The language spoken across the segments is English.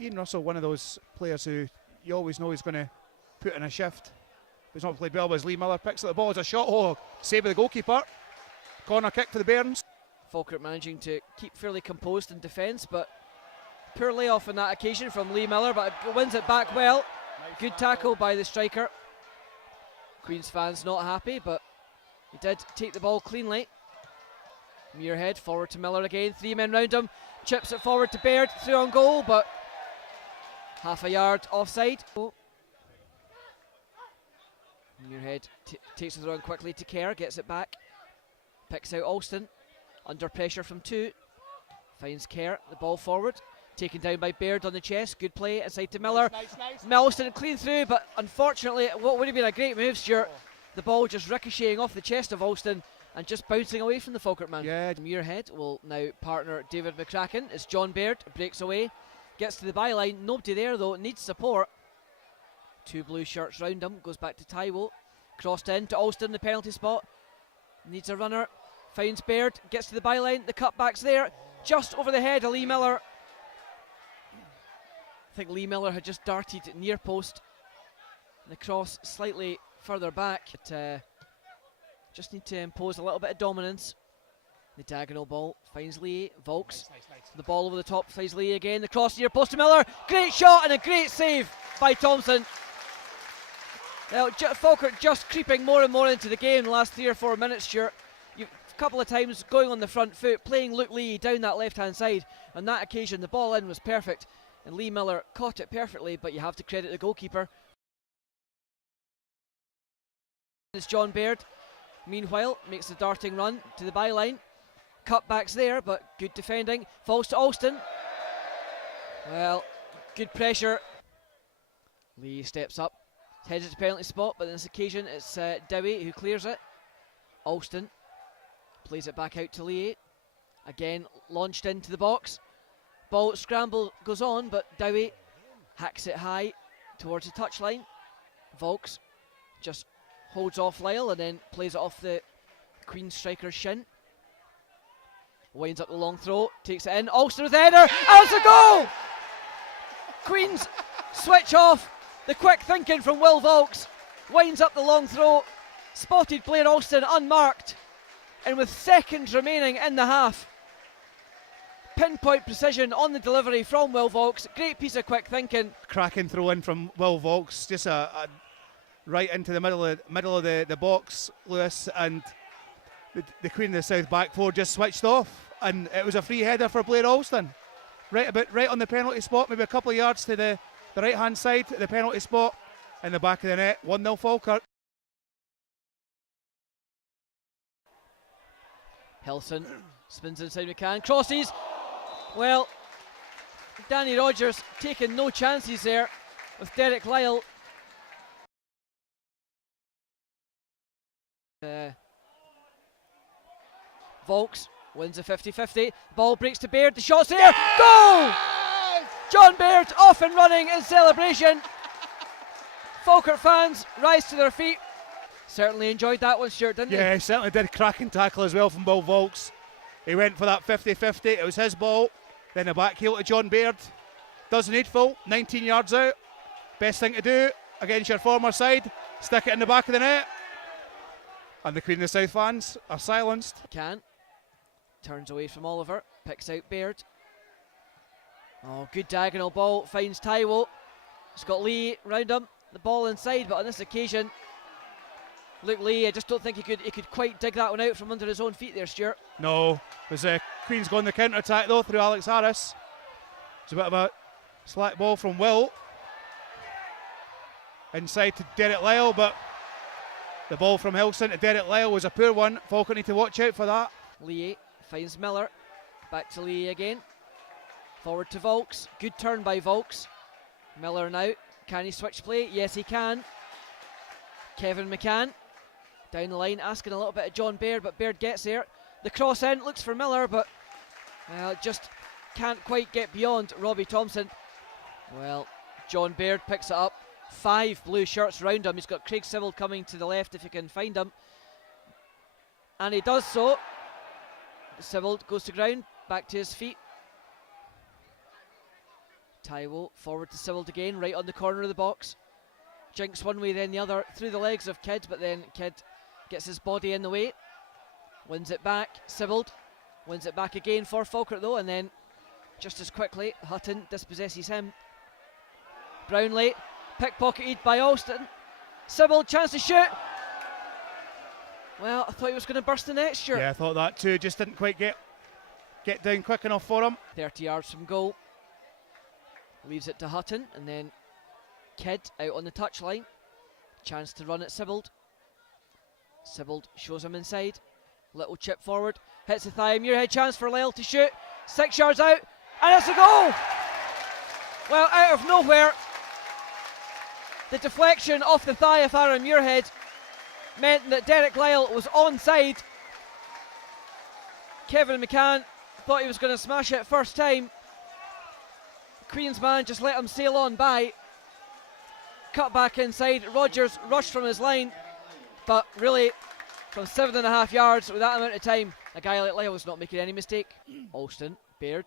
Ian Russell, one of those players who you always know he's going to put in a shift. He's not played well, but as Lee Miller picks up the ball as a shot. Oh, save of the goalkeeper. Corner kick for the Bairns. Falkirk managing to keep fairly composed in defence, but poor layoff on that occasion from Lee Miller, but wins it back well. Good tackle by the striker. Queen's fans not happy, but he did take the ball cleanly. Muirhead forward to Miller again, 3 men round him, chips it forward to Baird, through on goal, but half a yard offside. Muirhead takes the run quickly to Kerr, gets it back, picks out Alston, under pressure from 2, finds Kerr, the ball forward, taken down by Baird on the chest, good play inside to Miller. Nice. Alston clean through, but unfortunately, what would have been a great move, Stuart, the ball just ricocheting off the chest of Alston and just bouncing away from the Falkirk man. Yeah. Muirhead will now partner David McCracken as John Baird breaks away, gets to the byline, nobody there though, needs support. 2 blue shirts round him, goes back to Taiwo, crossed in to Alston, the penalty spot, needs a runner, finds Baird, gets to the byline, the cutback's there, just over the head of Lee Miller. I think Lee Miller had just darted near post, the cross slightly further back, but just need to impose a little bit of dominance. The diagonal ball finds Lee, Volks, Nice. the ball over the top finds Lee again, the cross near post to Miller, great shot and a great save by Thompson. Now, Falkirk just creeping more and more into the game in the last 3 or 4 minutes, Stuart. A couple of times going on the front foot, playing Luke Lee down that left-hand side. On that occasion, the ball in was perfect, and Lee Miller caught it perfectly, but you have to credit the goalkeeper. It's John Baird, meanwhile, makes the darting run to the byline. Cutbacks there, but good defending. Falls to Alston. Well, good pressure. Lee steps up. Heads it to penalty spot, but on this occasion it's Dowie who clears it. Alston plays it back out to Lee. Again, launched into the box. Ball scramble goes on, but Dowie hacks it high towards the touchline. Volks just holds off Lyle and then plays it off the Queen striker's shin. Winds up the long throw, takes it in. Alston with the header, and it's a goal! Queens switch off. The quick thinking from Will Volks, winds up the long throw, spotted Blair Alston unmarked, and with seconds remaining in the half, pinpoint precision on the delivery from Will Volks, great piece of quick thinking. Cracking throw in from Will Volks, just a right into the middle of the box, Lewis, and the Queen of the South back four just switched off, and it was a free header for Blair Alston, right on the penalty spot, maybe a couple of yards to the right hand side, the penalty spot, in the back of the net. 1-0 Falkirk. Hilson spins inside McCann, crosses. Well, Danny Rogers taking no chances there with Derek Lyle. Volks wins the 50-50. Ball breaks to Baird. The shot's there. Goal! John Baird off and running in celebration. Falkirk fans rise to their feet. Certainly enjoyed that one, Stuart, didn't you? Yeah, he certainly did. Cracking tackle as well from Will Volks. He went for that 50-50. It was his ball. Then the back heel to John Baird. Does the needful. 19 yards out. Best thing to do against your former side. Stick it in the back of the net. And the Queen of the South fans are silenced. Can. Turns away from Oliver. Picks out Baird. Oh, good diagonal ball. Finds Taiwo. It's got Lee round him. The ball inside, but on this occasion, Luke Lee, I just don't think he could quite dig that one out from under his own feet there, Stuart. No, it was Queen's gone the counter attack though through Alex Harris. It's a bit of a slack ball from Will. Inside to Derek Lyle, but the ball from Hilson to Derek Lyle was a poor one. Falkirk need to watch out for that. Lee finds Miller. Back to Lee again. Forward to Volks. Good turn by Volks. Miller now. Can he switch play? Yes, he can. Kevin McCann down the line, asking a little bit of John Baird, but Baird gets there. The cross in, looks for Miller, but just can't quite get beyond Robbie Thompson. Well, John Baird picks it up. 5 blue shirts round him. He's got Craig Civil coming to the left if he can find him. And he does so. Civil goes to ground, back to his feet. Taiwo forward to Sibbald again, right on the corner of the box. Jinks one way, then the other, through the legs of Kidd, but then Kidd gets his body in the way. Wins it back, Sibbald wins it back again for Falkirk though, and then just as quickly Hutton dispossesses him. Brownlee, pickpocketed by Alston. Sibbald, chance to shoot. Well, I thought he was going to burst the net, Stuart. Yeah, I thought that too, just didn't quite get down quick enough for him. 30 yards from goal. Leaves it to Hutton, and then Kidd out on the touchline. Chance to run at Sibbald. Sibbald shows him inside. Little chip forward, hits the thigh. Muirhead chance for Lyle to shoot. 6 yards out, and it's a goal! Well, out of nowhere, the deflection off the thigh of Aaron Muirhead meant that Derek Lyle was onside. Kevin McCann thought he was going to smash it first time. Queen's man just let him sail on by. Cut back inside. Rogers rushed from his line, but really from 7.5 yards with that amount of time, a guy like Lyle was not making any mistake. Alston, Baird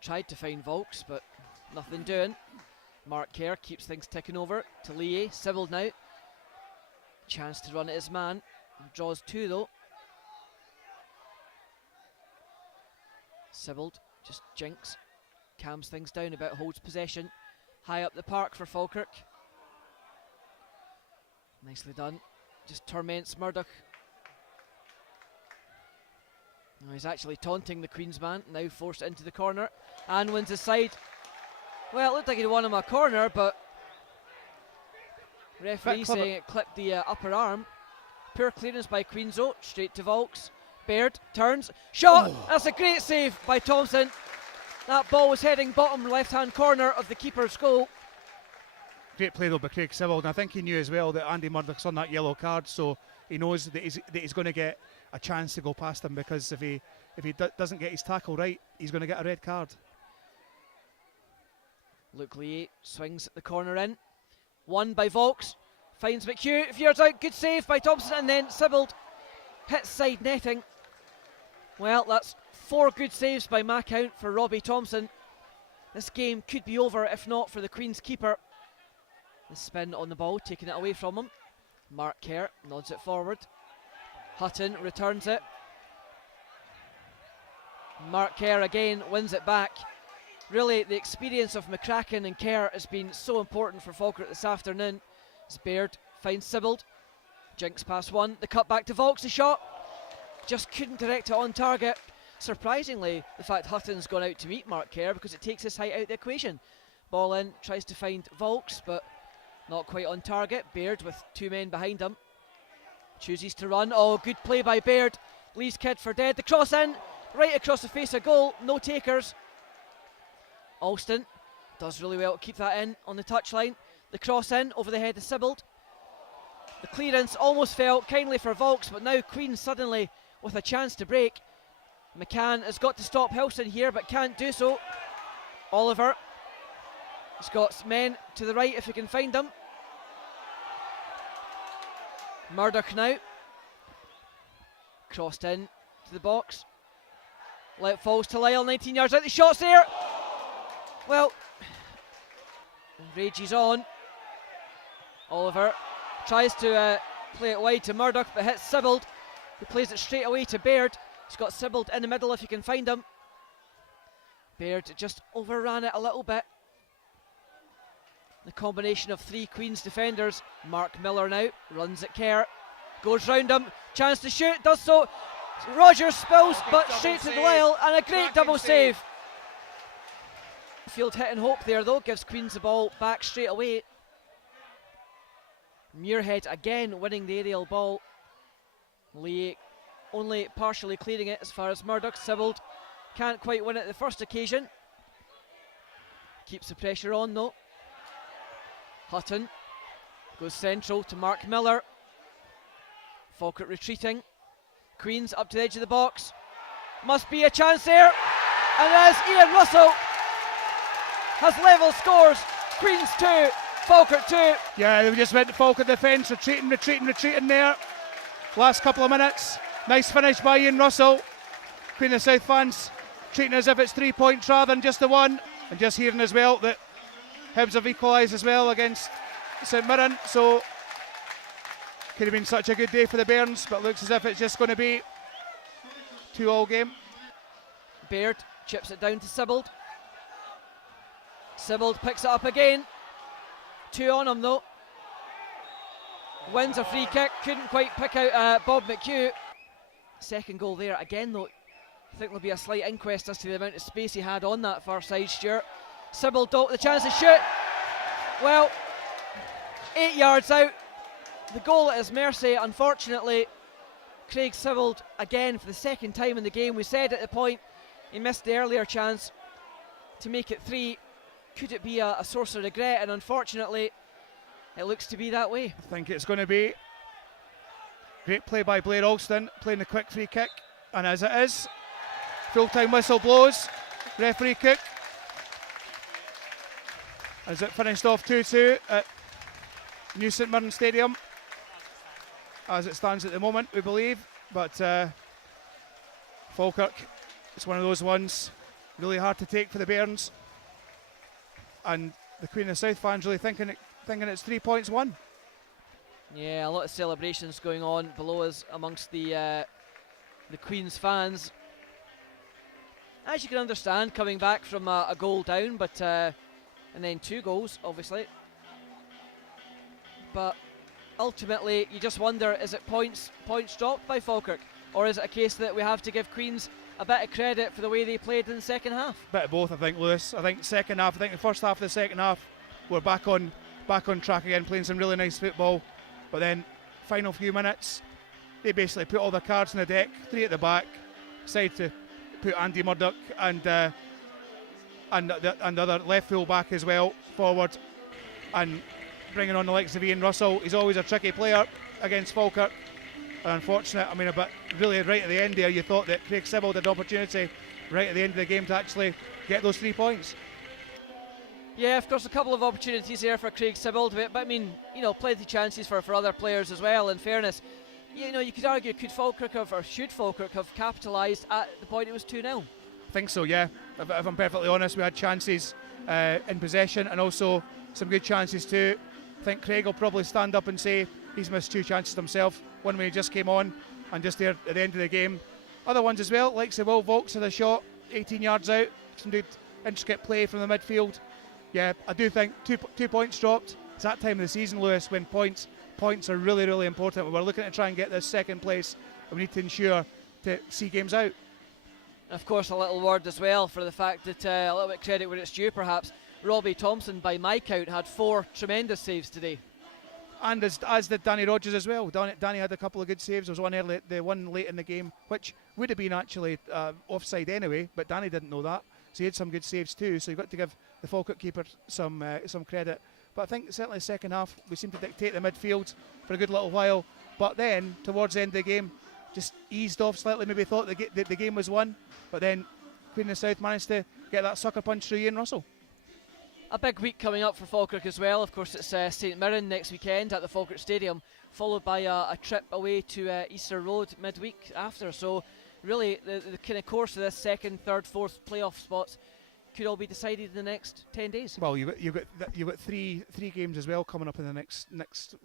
tried to find Volks, but nothing doing. Mark Kerr keeps things ticking over to Lee. Sibbald now. Chance to run at his man. Draws two though. Sibbald just jinks. Calms things down a bit, holds possession. High up the park for Falkirk. Nicely done. Just torments Murdoch. No, he's actually taunting the Queen's man, now forced into the corner. And wins his side. Well, it looked like he'd won him a corner, but referee saying it clipped the upper arm. Poor clearance by Queenso, straight to Volks. Baird turns, shot! Oh. That's a great save by Thompson. That ball was heading bottom left-hand corner of the keeper's goal. Great play though by Craig Sibbald, and I think he knew as well that Andy Murdoch's on that yellow card, so he knows that he's going to get a chance to go past him, because if he doesn't get his tackle right, he's going to get a red card. Luke Lee swings at the corner in. Won by Volks. Finds McHugh. Veers out. Good save by Thompson. And then Sibbald hits side netting. Well, that's 4 good saves by my count for Robbie Thompson. This game could be over if not for the Queen's keeper. The spin on the ball, taking it away from him. Mark Kerr nods it forward. Hutton returns it. Mark Kerr again wins it back. Really, the experience of McCracken and Kerr has been so important for Falkirk this afternoon. As Baird finds Sibbald. Jinks past one. The cut back to Volks. The shot. Just couldn't direct it on target. Surprisingly, the fact Hutton's gone out to meet Mark Kerr, because it takes his height out of the equation. Ball in, tries to find Volks, but not quite on target. Baird with 2 men behind him. Chooses to run. Oh, good play by Baird. Leaves Kidd for dead. The cross in. Right across the face of goal. No takers. Alston does really well to keep that in on the touchline. The cross in over the head of Sibbald. The clearance almost fell kindly for Volks, but now Queen suddenly with a chance to break. McCann has got to stop Hilson here, but can't do so. Oliver. He's got men to the right if he can find them. Murdoch now. Crossed in to the box. Let falls to Lyle, 19 yards out. The shot's there. Well, rages on. Oliver tries to play it wide to Murdoch, but hits Sibbald, who plays it straight away to Baird. He's got Sibbald in the middle if you can find him. Baird just overran it a little bit. The combination of 3 Queen's defenders. Mark Miller now runs at Kerr, goes round him, chance to shoot, does so. Rogers spills, but straight to the Lyle, and a great double save. Field hit and hope there though, gives Queens the ball back straight away. Muirhead again winning the aerial ball. Lee only partially clearing it as far as Murdoch. Sibbald can't quite win it the first occasion. Keeps the pressure on though. Hutton goes central to Mark Miller. Falkirk retreating. Queens up to the edge of the box. Must be a chance there. And as Ian Russell has level scores. Queens 2, Falkirk 2. Yeah, they just went to Falkirk defence, retreating there. Last couple of minutes. Nice finish by Ian Russell. Queen of the South fans treating as if it's 3 points rather than just the one. And just hearing as well that Hibs have equalised as well against St Mirren, so could have been such a good day for the Bairns, but looks as if it's just going to be 2-2 game. Baird chips it down to Sibbald. Sibbald picks it up again. 2 on him though. Wins a free kick, couldn't quite pick out Bob McHugh. Second goal there again though. I think there'll be a slight inquest as to the amount of space he had on that far side, Stuart. Sibbald don't the chance to shoot. Well, 8 yards out. The goal at his mercy, unfortunately. Craig Sibbald again for the second time in the game. We said at the point he missed the earlier chance to make it 3. Could it be a source of regret? And unfortunately, it looks to be that way. I think it's going to be. Great play by Blair Alston, playing the quick free kick. And as it is, full-time whistle blows. Referee kick. As it finished off 2-2 at New St Mirren Stadium. As it stands at the moment, we believe. But Falkirk, it's one of those ones really hard to take for the Bairns. And the Queen of the South fans really thinking it's 3 points won. Yeah, a lot of celebrations going on below us amongst the Queen's fans. As you can understand, coming back from a goal down, but and then 2 goals, obviously. But ultimately, you just wonder: is it points dropped by Falkirk, or is it a case that we have to give Queens a bit of credit for the way they played in the second half? Bit of both, I think, Lewis. I think second half. I think the first half of the second half, we're back on track again, playing some really nice football. But then, final few minutes, they basically put all the cards in the deck, 3 at the back, decided to put Andy Murdoch and the other left full back as well forward, and bringing on the likes of Ian Russell. He's always a tricky player against Falkirk. Unfortunate, but really right at the end there, you thought that Craig Sibbald had an opportunity right at the end of the game to actually get those 3 points. Yeah, of course, a couple of opportunities there for Craig Sibbald, but plenty of chances for other players as well. In fairness, you could argue, should Falkirk have capitalised at the point it was 2-0? I think so, yeah. If I'm perfectly honest, we had chances in possession and also some good chances too. I think Craig will probably stand up and say he's missed 2 chances himself. One when he just came on and just there at the end of the game. Other ones as well, like Will Vaux had a shot 18 yards out. Some good intricate play from the midfield. Yeah, I do think 2 points dropped. It's that time of the season, Lewis, when points are really, really important. We're looking to try and get this second place, and we need to ensure to see games out. Of course, a little word as well for the fact that a little bit credit where it's due, perhaps. Robbie Thompson, by my count, had 4 tremendous saves today. And as did Danny Rogers as well. Danny had a couple of good saves. There was one early, the one late in the game, which would have been actually offside anyway, but Danny didn't know that. So he had some good saves too. So you've got to give the Falkirk keeper some credit. But I think certainly the second half, we seemed to dictate the midfield for a good little while. But then, towards the end of the game, just eased off slightly. Maybe thought the game was won. But then Queen of the South managed to get that sucker punch through Ian Russell. A big week coming up for Falkirk as well. Of course, it's St Mirren next weekend at the Falkirk Stadium, followed by a trip away to Easter Road midweek after. So really, the kind of course of this second, third, fourth playoff spots could all be decided in the next 10 days. Well, you've got three games as well coming up in the next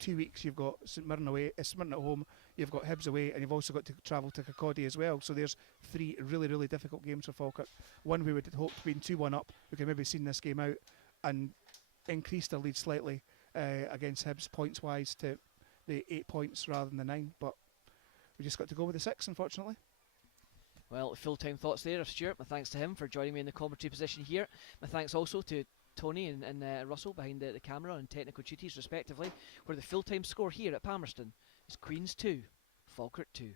2 weeks. You've got St Mirren away, St Mirren at home. You've got Hibs away, and you've also got to travel to Kirkcaldy as well. So there's 3 really, really difficult games for Falkirk. One we would have hoped being 2-1 up, we could maybe seen this game out and increased their lead slightly against Hibs points wise to the 8 points rather than the 9. But we just got to go with the 6, unfortunately. Well, full-time thoughts there of Stuart. My thanks to him for joining me in the commentary position here. My thanks also to Tony and Russell behind the camera and technical duties respectively, where the full-time score here at Palmerston is Queens 2, Falkirk 2.